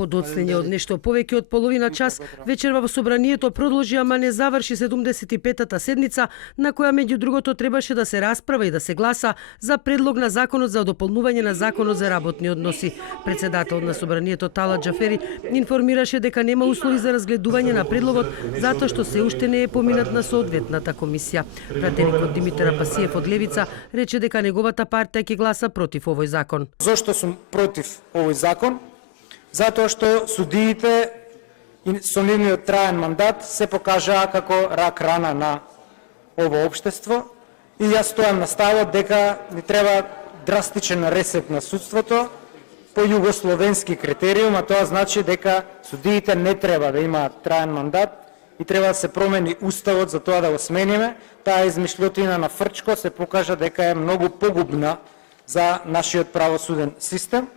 Подоцнење од нешто повеќе од половина час, вечерва во собранието продолжи, ама не заврши 75-та седница, на која меѓу другото требаше да се расправа и да се гласа за предлог на законот за дополнување на законот за работни односи. Председател на собранието Талат Џафери информираше дека нема услови за разгледување на предлогот затоа што се уште не е поминат на соодветната комисија. Пратеникот Димитар Апасиев од Левица рече дека неговата партија ќе гласа против овој закон. Зошто сум против овој закон? Затоа што судиите со нивниот траен мандат се покажаа како рак рана на ово општество и јас стојам на ставот дека ни треба драстичен ресет на судството по југословенски критериум, а тоа значи дека судиите не треба да имаат траен мандат и треба да се промени уставот за тоа да го смениме. Таа измишлјотина на Фрчко се покажа дека е многу погубна за нашиот правосуден систем.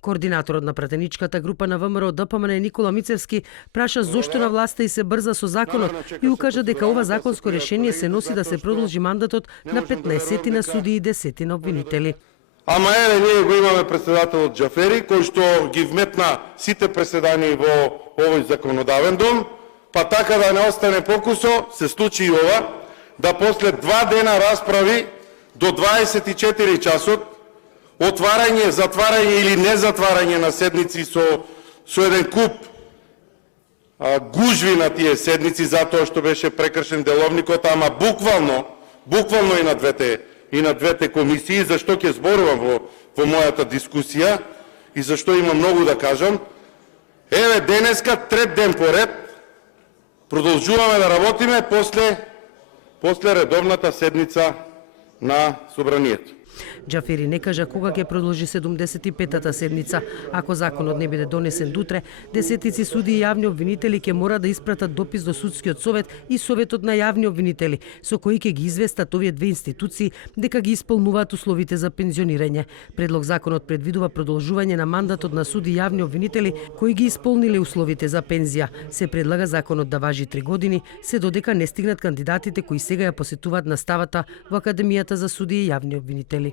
Координаторот на пратеничката група на ВМРО ДПМН Никола Мицевски праша зошто на власта и се брза со законот и укажа дека ова законско решение се носи да се продолжи мандатот на 15 на суди и 10 на обвинители. Ама ние го имаме председателот Џафери, кој што ги вметна сите преседани во овој законодавен дом, па така да не остане покусо, се случи и ова, да после 2 дена расправи до 24 часот, отварање, затварање или не затварање на седници со еден куп гужви на тие седници, затоа што беше прекршен деловникот, ама буквално и на двете комисии, зашто ќе зборувам во мојата дискусија и зашто има многу да кажам. Еве денеска, трет ден поред, продолжуваме да работиме после редовната седница на собранието. Џафери не кажа кога ќе продолжи 75-та седница. Ако законот не биде донесен дотре, десетици суди и јавни обвинители ќе мора да испратат допис до судскиот совет и советот на јавни обвинители, со кои ќе ги известат овие две институции дека ги исполнуваат условите за пензионирање. Предлог законот предвидува продолжување на мандатот на суди и јавни обвинители кои ги исполниле условите за пензија. Се предлага законот да важи 3 години, се додека не стигнат кандидатите кои сега ја посетуваат наставата во Академијата за суди и јавни обвинители.